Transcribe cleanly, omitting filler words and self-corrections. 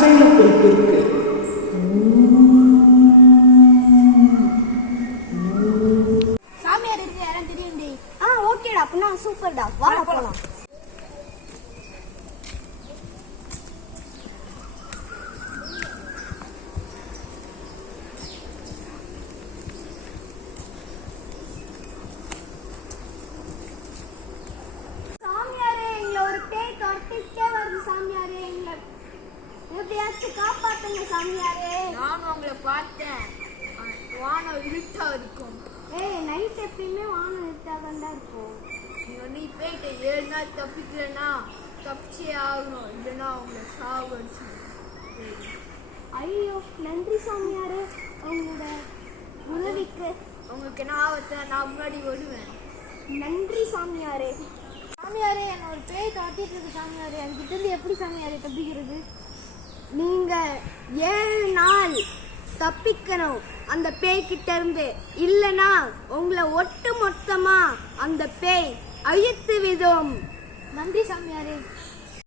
செயல்பட்டு சாமியார் இருக்கு யாரும் தெரியும்டி. ஓகேடா, அப்படின்னா சூப்பர்டா, வா போலாம். சாமியாரே, எங்களை ஒரு பேய் துரத்திட்டே வருது சாமியாரே, எங்களை எப்படியாச்சும் காப்பாத்துங்க சாமியாரே. நானும் உங்களை பார்த்தேன், வானம் இருட்டா இருக்கும். நைட் எப்பயுமே வானம் இருட்டாக இருக்கும். நீ போயிட்டு 7 நாள் தப்பிக்கலன்னா தப்பிச்சே ஆகணும், இல்லைன்னா உங்களை சாவடிச்சு. ஐயோ, நன்றி சாமியாரே உங்களோட உதவிக்கு. உங்களுக்கு என்ன ஆபத்தை நான் முன்னாடி ஓடுவேன். நன்றி சாமியாரே. சாமியாரே, என்ன ஒரு பேய் காட்டிட்டு இருக்கு சாமியாரே, என்கிட்ட இருந்து எப்படி சாமியாரே தப்பிக்கிறது? நீங்க 7 நாள் தப்பிக்கணும் அந்த பேய் கிட்ட இருந்து, இல்லனா உங்களை ஒட்டு மொத்தமா அந்த பேய் அழித்து விடும். நன்றி சாமியாரே.